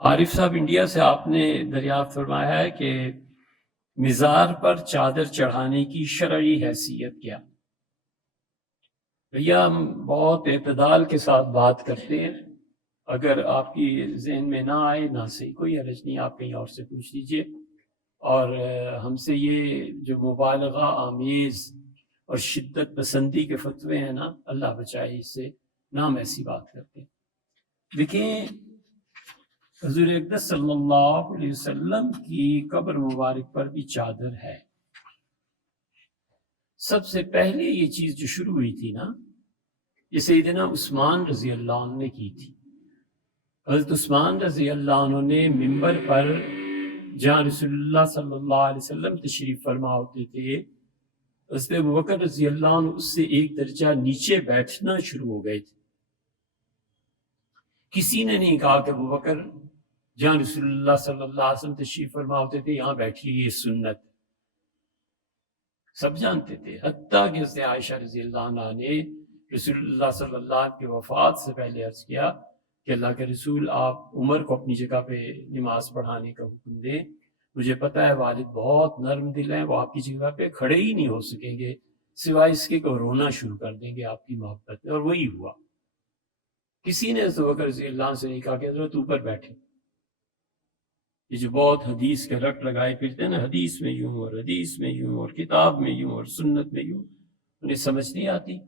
عارف صاحب انڈیا سے آپ نے دریافت فرمایا ہے کہ مزار پر چادر چڑھانے کی شرعی حیثیت کیا؟ بھیا ہم بہت اعتدال کے ساتھ بات کرتے ہیں، اگر آپ کی ذہن میں نہ آئے نہ صحیح کوئی حرج نہیں، آپ کہیں اور سے پوچھ لیجئے۔ اور ہم سے یہ جو مبالغہ آمیز اور شدت پسندی کے فتوے ہیں نا، اللہ بچائے اس سے، نہ ہم ایسی بات کرتے ہیں۔ دیکھیں، حضور اقدس صلی اللہ علیہ وسلم کی قبر مبارک پر بھی چادر ہے۔ سب سے پہلے یہ چیز جو شروع ہوئی تھی نا، یہ سیدنا عثمان رضی اللہ عنہ نے کی تھی۔ حضرت عثمان رضی اللہ عنہ نے منبر پر جہاں رسول اللہ صلی اللہ علیہ وسلم تشریف فرما ہوتے تھے، حضرت ابوبکر رضی اللہ عنہ اس سے ایک درجہ نیچے بیٹھنا شروع ہو گئے تھے۔ کسی نے نہیں کہا کہ ابوبکر جہاں رسول اللہ صلی اللہ علیہ وسلم تشریف فرما ہوتے تھے یہاں بیٹھیے، یہ سنت۔ سب جانتے تھے، حتیٰ کہ حضرت عائشہ رضی اللہ عنہ نے رسول اللہ صلی اللہ علیہ وسلم کی وفات سے پہلے عرض کیا کہ اللہ کے رسول آپ عمر کو اپنی جگہ پہ نماز پڑھانے کا حکم دیں، مجھے پتہ ہے والد بہت نرم دل ہیں، وہ آپ کی جگہ پہ کھڑے ہی نہیں ہو سکیں گے سوائے اس کے کہ رونا شروع کر دیں گے آپ کی محبت میں۔ اور وہی ہوا۔ کسی نے حضرت ابوبکر رضی اللہ عنہ سے نہیں کہا کہ حضرت اوپر بیٹھے۔ یہ جو بہت حدیث کے رٹ لگائے پھرتے ہیں نا، حدیث میں یوں اور حدیث میں یوں اور کتاب میں یوں اور سنت میں یوں، انہیں سمجھ نہیں آتی۔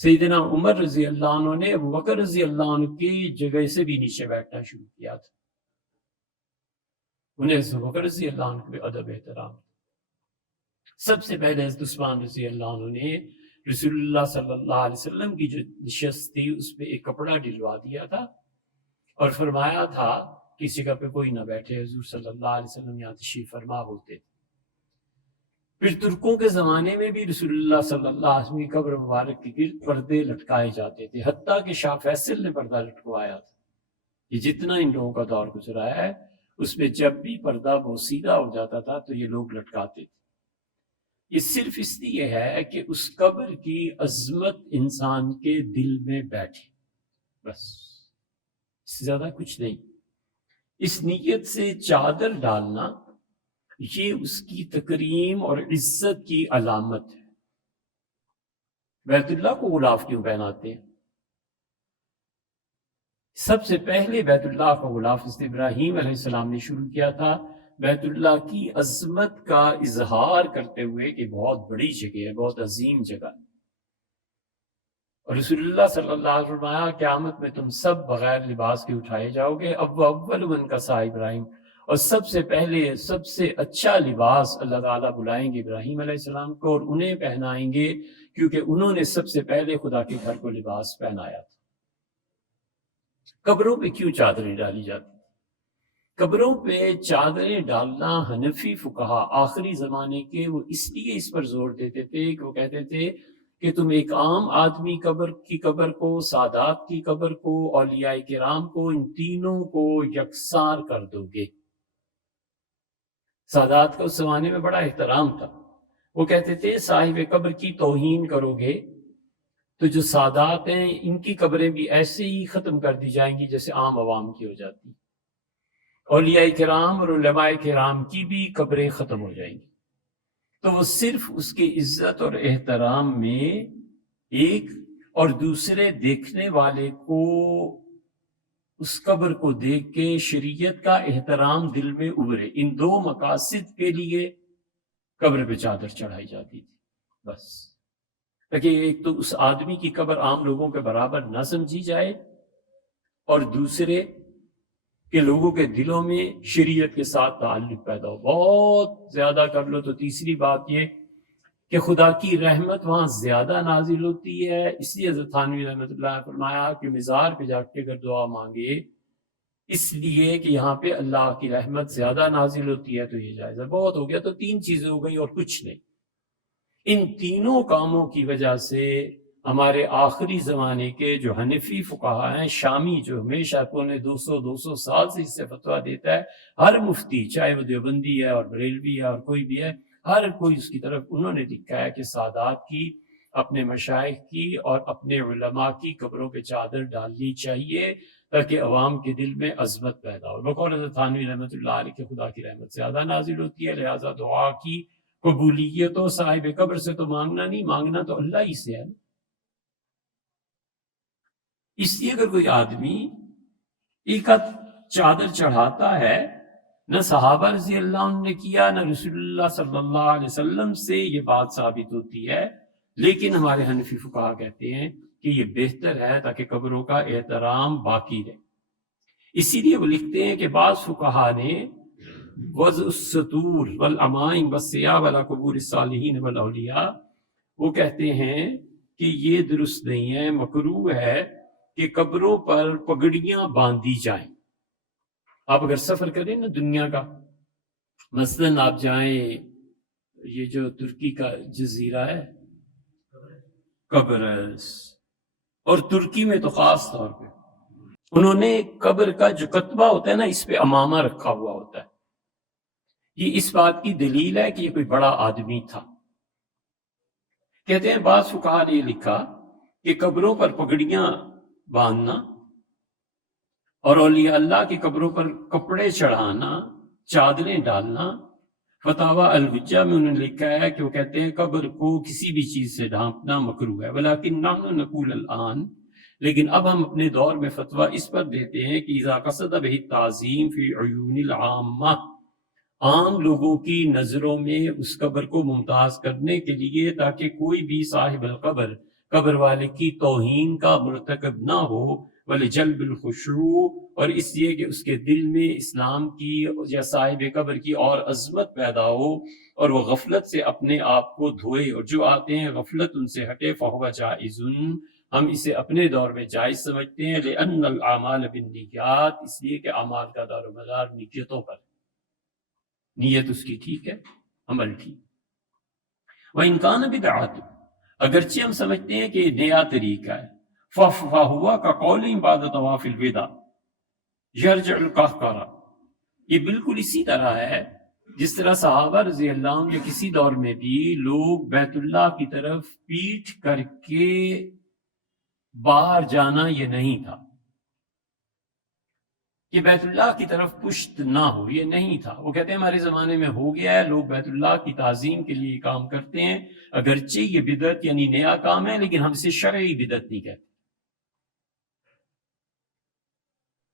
سیدنا عمر رضی اللہ عنہ نے ابوبکر رضی اللہ عنہ کی جگہ سے بھی نیچے بیٹھنا شروع کیا تھا۔ انہیں حضرت ابوبکر رضی اللہ عنہ کے ادب احترام۔ سب سے پہلے حضرت عثمان رضی اللہ عنہ نے رسول اللہ صلی اللہ علیہ وسلم کی جو نشست تھی اس پہ ایک کپڑا ڈلوا دیا تھا اور فرمایا تھا کہ اس جگہ پہ کوئی نہ بیٹھے، حضور صلی اللہ علیہ وسلم یہاں تشریف فرما ہوتے تھے۔ پھر ترکوں کے زمانے میں بھی رسول اللہ صلی اللہ علیہ وسلم کی قبر مبارک کے گرد پردے لٹکائے جاتے تھے، حتیٰ کہ شاہ فیصل نے پردہ لٹکوایا تھا۔ یہ جتنا ان لوگوں کا دور گزرا ہے اس میں جب بھی پردہ بوسیدہ ہو جاتا تھا تو یہ لوگ لٹکاتے تھے۔ یہ صرف اس لیے ہے کہ اس قبر کی عظمت انسان کے دل میں بیٹھے، بس، اس سے زیادہ کچھ نہیں۔ اس نیت سے چادر ڈالنا یہ اس کی تکریم اور عزت کی علامت ہے۔ بیت اللہ کو غلاف کیوں پہناتے ہیں؟ سب سے پہلے بیت اللہ کا غلاف حضرت ابراہیم علیہ السلام نے شروع کیا تھا، بیت اللہ کی عظمت کا اظہار کرتے ہوئے کہ بہت بڑی جگہ ہے، بہت عظیم جگہ ہے۔ اور رسول اللہ صلی اللہ علیہ وسلم نے فرمایا قیامت میں تم سب بغیر لباس کے اٹھائے جاؤ گے، اول من کسا ابراہیم، اور سب سے پہلے سب سے اچھا لباس اللہ تعالیٰ بلائیں گے ابراہیم علیہ السلام کو اور انہیں پہنائیں گے، کیونکہ انہوں نے سب سے پہلے خدا کے گھر کو لباس پہنایا تھا۔ قبروں پہ کیوں چادریں ڈالی جاتی؟ قبروں پہ چادریں ڈالنا حنفی فقہا آخری زمانے کے وہ اس لیے اس پر زور دیتے تھے کہ وہ کہتے تھے کہ تم ایک عام آدمی کی قبر کو، سادات کی قبر کو، اولیاء کرام کو، ان تینوں کو یکساں کر دو گے۔ سادات کا اس زمانے میں بڑا احترام تھا، وہ کہتے تھے صاحب قبر کی توہین کرو گے تو جو سادات ہیں ان کی قبریں بھی ایسے ہی ختم کر دی جائیں گی جیسے عام عوام کی ہو جاتی، اولیاء کرام اور علماء کرام کی بھی قبریں ختم ہو جائیں گی۔ تو وہ صرف اس کے عزت اور احترام میں ایک اور دوسرے دیکھنے والے کو اس قبر کو دیکھ کے شریعت کا احترام دل میں ابھرے، ان دو مقاصد کے لیے قبر پہ چادر چڑھائی جاتی تھی، بس، تاکہ ایک تو اس آدمی کی قبر عام لوگوں کے برابر نہ سمجھی جائے اور دوسرے کہ لوگوں کے دلوں میں شریعت کے ساتھ تعلق پیدا ہو۔ بہت زیادہ کر لو تو تیسری بات یہ کہ خدا کی رحمت وہاں زیادہ نازل ہوتی ہے، اس لیے حضرت تھانوی رحمۃ اللہ نے فرمایا کہ مزار پہ جا کے اگر دعا مانگے اس لیے کہ یہاں پہ اللہ کی رحمت زیادہ نازل ہوتی ہے تو یہ جائز ہے۔ بہت ہو گیا، تو تین چیزیں ہو گئی اور کچھ نہیں۔ ان تینوں کاموں کی وجہ سے ہمارے آخری زمانے کے جو حنفی فقہا ہیں، شامی، جو ہمیشہ پونے 200 سال سے اس سے فتویٰ دیتا ہے، ہر مفتی چاہے وہ دیوبندی ہے اور بریلوی ہے اور کوئی بھی ہے، ہر کوئی اس کی طرف انہوں نے لکھا ہے کہ سادات کی، اپنے مشائخ کی اور اپنے علماء کی قبروں پہ چادر ڈالنی چاہیے، تاکہ عوام کے دل میں عظمت پیدا ہو۔ بقول حضرت تھانوی رحمۃ اللہ علیہ کہ خدا کی رحمت زیادہ نازل ہوتی ہے، لہٰذا دعا کی قبولیت تو صاحب قبر سے تو مانگنا نہیں، مانگنا تو اللہ ہی سے ہے۔ اس لیے اگر کوئی آدمی ایک ہاتھ چادر چڑھاتا ہے، نہ صحابہ رضی اللہ عنہ نے کیا، نہ رسول اللہ صلی اللہ علیہ وسلم سے یہ بات ثابت ہوتی ہے، لیکن ہمارے حنفی فقہا کہتے ہیں کہ یہ بہتر ہے تاکہ قبروں کا احترام باقی رہے۔ اسی لیے وہ لکھتے ہیں کہ بعض فقہا نے وضع السطور والعمائم والثياب على قبور الصالحین والاولیاء، وہ کہتے ہیں کہ یہ درست نہیں ہے، مکروہ ہے کہ قبروں پر پگڑیاں باندھی جائیں۔ آپ اگر سفر کریں نا دنیا کا، مثلاً آپ جائیں یہ جو ترکی کا جزیرہ ہے قبرص، اور ترکی میں تو خاص طور پہ انہوں نے قبر کا جو کتبہ ہوتا ہے نا، اس پہ امامہ رکھا ہوا ہوتا ہے۔ یہ اس بات کی دلیل ہے کہ یہ کوئی بڑا آدمی تھا۔ کہتے ہیں بعض فقہا نے یہ لکھا کہ قبروں پر پگڑیاں باندھنا اور اولیاء اللہ کی قبروں پر کپڑے چڑھانا، چادریں ڈالنا، فتاوی الحجہ میں انہوں نے لکھا ہے کہ وہ کہتے ہیں قبر کو کسی بھی چیز سے ڈھانپنا مکروہ ہے، ولیکن نحن نقول الآن، لیکن اب ہم اپنے دور میں فتویٰ اس پر دیتے ہیں کہ اذا قصد بہ التعظیم فی عیون العامہ، عام لوگوں کی نظروں میں اس قبر کو ممتاز کرنے کے لیے، تاکہ کوئی بھی صاحب القبر قبر والے کی توہین کا مرتکب نہ ہو، وَلِجَلْبِ الْخُشُوعِ، اور اس لیے کہ اس کے دل میں اسلام کی یا صاحب قبر کی اور عظمت پیدا ہو، اور وہ غفلت سے اپنے آپ کو دھوئے، اور جو آتے ہیں غفلت ان سے ہٹے، فَهُوَ جَائِزٌ، ہم اسے اپنے دور میں جائز سمجھتے ہیں، لِأَنَّ الْأَعْمَالَ بِالنِّيَّاتِ، اس لیے کہ اعمال کا دار و مدار نیتوں پر، نیت اس کی ٹھیک ہے، عمل ٹھیک۔ وَإِنْ كَانَ بِدْعَةٌ، اگرچہ ہم سمجھتے ہیں کہ یہ نیا طریقہ ہے، فَهُوَ كَقَوْلٍ بَعْدَ طَوَافِ الْوِدَاعِ يَرْجِعُ الْقَهْقَرَةُ، یہ بالکل اسی طرح ہے جس طرح صحابہ رضی اللہ عنہ کے کسی دور میں بھی لوگ بیت اللہ کی طرف پیٹھ کر کے باہر جانا یہ نہیں تھا، کہ بیت اللہ کی طرف پشت نہ ہو، یہ نہیں تھا۔ وہ کہتے ہیں ہمارے زمانے میں ہو گیا ہے، لوگ بیت اللہ کی تعظیم کے لیے کام کرتے ہیں، اگرچہ یہ بدعت یعنی نیا کام ہے، لیکن ہم اسے شرعی بدعت نہیں کہتے۔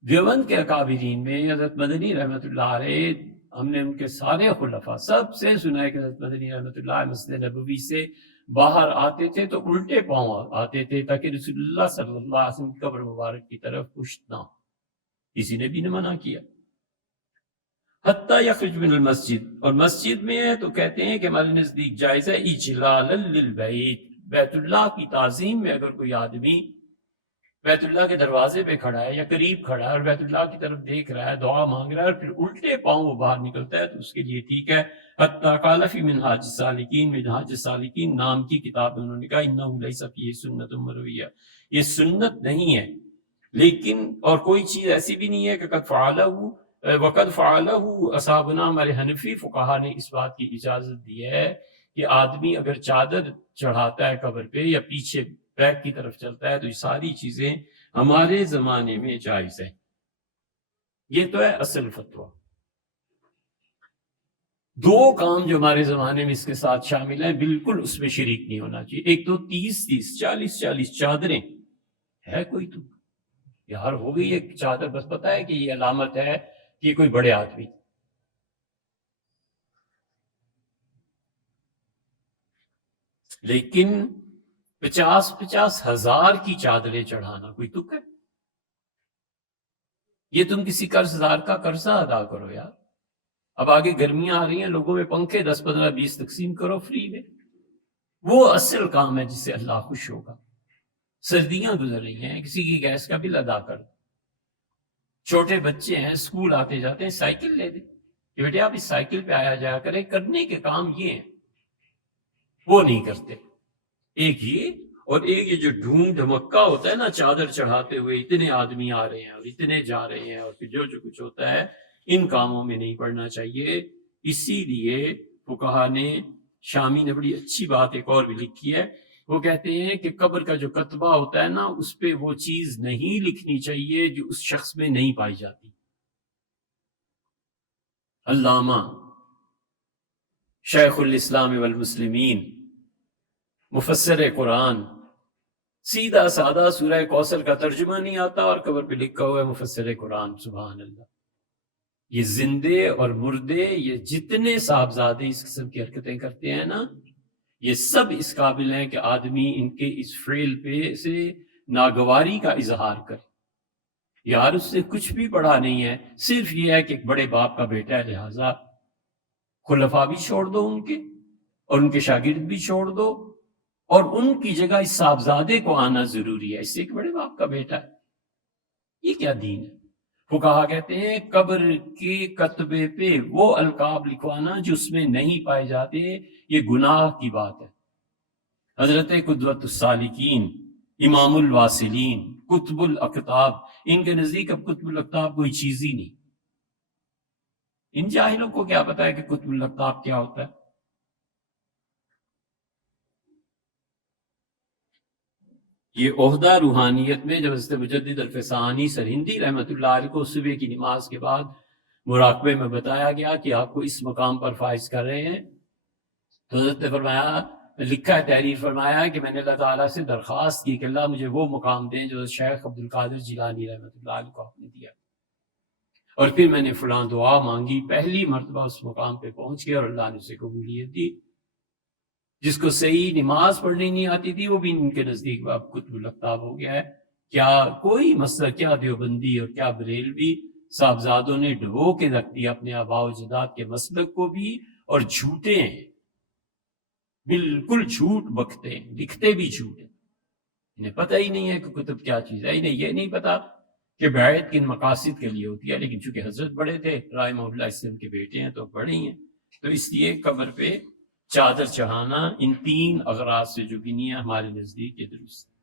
دیوبند کے اکابرین میں حضرت مدنی رحمۃ اللہ علیہ، ہم نے ان کے سارے خلفاء سب سے سنا ہے کہ حضرت مدنی رحمۃ اللہ علیہ مسجد نبوی سے باہر آتے تھے تو الٹے پاؤں آتے تھے، تاکہ رسول اللہ صلی اللہ علیہ وسلم کی قبر مبارک کی طرف پشت نہ ہو، کسی نے بھی نہ منع کیا۔ حتیٰ یخرج من المسجد، اور مسجد میں ہے تو کہتے ہیں کہ ہمارے نزدیک جائز ہے اجلالا للبیت، بیت اللہ کی تعظیم میں اگر کوئی آدمی بیت اللہ کے دروازے پہ کھڑا ہے یا قریب کھڑا ہے اور بیت اللہ کی طرف دیکھ رہا ہے، دعا مانگ رہا ہے، اور پھر الٹے پاؤں وہ باہر نکلتا ہے تو اس کے لیے ٹھیک ہے۔ حتیٰ قال فی منہاج السالکین، منہاج السالکین نام کی کتاب میں انہوں نے کہا انہ لیس فیہ سنت مرویہ، یہ سنت نہیں ہے، لیکن اور کوئی چیز ایسی بھی نہیں ہے کہ قد فعلہ وقد فعلہ اصحابنا، ہمارے حنفی فقہا نے اس بات کی اجازت دی ہے کہ آدمی اگر چادر چڑھاتا ہے قبر پہ یا پیچھے بیک کی طرف چلتا ہے تو یہ ساری چیزیں ہمارے زمانے میں جائز ہیں۔ یہ تو ہے اصل فتویٰ۔ دو کام جو ہمارے زمانے میں اس کے ساتھ شامل ہیں، بالکل اس میں شریک نہیں ہونا چاہیے۔ ایک تو 30 40 چادریں، ہے کوئی تو یار ہو گئی ایک چادر، بس پتہ ہے کہ یہ علامت ہے کہ کوئی بڑے آدمی، لیکن 50 ہزار کی چادریں چڑھانا کوئی تک ہے؟ یہ تم کسی قرض دار کا قرضہ ادا کرو یار۔ اب آگے گرمیاں آ رہی ہیں، لوگوں میں پنکھے 10 15 20 تقسیم کرو فری میں، وہ اصل کام ہے جس سے اللہ خوش ہوگا۔ سردیاں گزر رہی ہیں، کسی کی گیس کا بل ادا کر دو، چھوٹے بچے ہیں اسکول آتے جاتے ہیں، سائیکل لے دیں کہ بیٹے آپ اس سائیکل پہ آیا جایا کریں، کرنے کے کام یہ ہیں، وہ نہیں کرتے۔ ایک یہ، اور ایک یہ جو ڈھونگ دھمکا ہوتا ہے نا چادر چڑھاتے ہوئے، اتنے آدمی آ رہے ہیں اور اتنے جا رہے ہیں، اور پھر جو کچھ ہوتا ہے، ان کاموں میں نہیں پڑنا چاہیے۔ اسی لیے فقہا نے، شامی نے بڑی اچھی بات ایک اور بھی لکھی ہے وہ کہتے ہیں کہ قبر کا جو کتبہ ہوتا ہے نا، اس پہ وہ چیز نہیں لکھنی چاہیے جو اس شخص میں نہیں پائی جاتی۔ علامہ شیخ الاسلام والمسلمین، مفسر قرآن، سیدھا سادہ سورہ کوثر کا ترجمہ نہیں آتا اور قبر پہ لکھا ہوا ہے مفسر قرآن۔ سبحان اللہ! یہ زندے اور مردے، یہ جتنے صاحبزادے اس قسم کی حرکتیں کرتے ہیں نا، یہ سب اس قابل ہیں کہ آدمی ان کے اس فعل پہ سے ناگواری کا اظہار کرے۔ یار اس سے کچھ بھی بڑا نہیں ہے، صرف یہ ہے کہ ایک بڑے باپ کا بیٹا ہے، لہٰذا خلفاء بھی چھوڑ دو ان کے، اور ان کے شاگرد بھی چھوڑ دو، اور ان کی جگہ اس صاحبزادے کو آنا ضروری ہے، اس سے ایک بڑے باپ کا بیٹا ہے۔ یہ کیا دین ہے؟ فقہا کہتے ہیں قبر کے کتبے پہ وہ القاب لکھوانا جو اس میں نہیں پائے جاتے، یہ گناہ کی بات ہے۔ حضرت قدوۃ السالکین، امام الواصلین، قطب الاقطاب، ان کے نزدیک اب قطب الاقطاب کوئی چیز ہی نہیں۔ ان جاہلوں کو کیا پتا ہے کہ قطب الاقطاب کیا ہوتا ہے؟ یہ عہدہ روحانیت میں جب حضرت مجدد الفسانی سرہندی رحمۃ اللہ علیہ کو صبح کی نماز کے بعد مراقبے میں بتایا گیا کہ آپ کو اس مقام پر فائز کر رہے ہیں، تو حضرت نے فرمایا، لکھا ہے تحریر فرمایا کہ میں نے اللہ تعالیٰ سے درخواست کی کہ اللہ مجھے وہ مقام دیں جو شیخ عبد القادر جیلانی رحمۃ اللہ علیہ کو آپ نے دیا، اور پھر میں نے فلاں دعا مانگی، پہلی مرتبہ اس مقام پہ پہنچ گیا اور اللہ نے اسے قبولیت دی۔ جس کو صحیح نماز پڑھنی نہیں آتی تھی وہ بھی ان کے نزدیک اب قطب الاقطاب ہو گیا ہے۔ کیا کوئی مسئلہ، کیا دیوبندی اور کیا بریلوی صاحبزادوں نے ڈبو کے رکھ دیا اپنے آباء و اجداد کے مسلک کو بھی، اور جھوٹے ہیں، بالکل جھوٹ بکتے ہیں، لکھتے بھی جھوٹ ہیں، انہیں پتہ ہی نہیں ہے کہ کتب کیا چیز ہے، انہیں یہ نہیں پتا کہ بیعت کن مقاصد کے لیے ہوتی ہے، لیکن چونکہ حضرت بڑے تھے رحمہ اللہ، اس سے ان کے بیٹے ہیں تو بڑے ہی ہیں، تو اس لیے قبر پہ چادر چڑھانا ان تین اغراض سے جو گنی ہے ہمارے نزدیک یہ درست ہے۔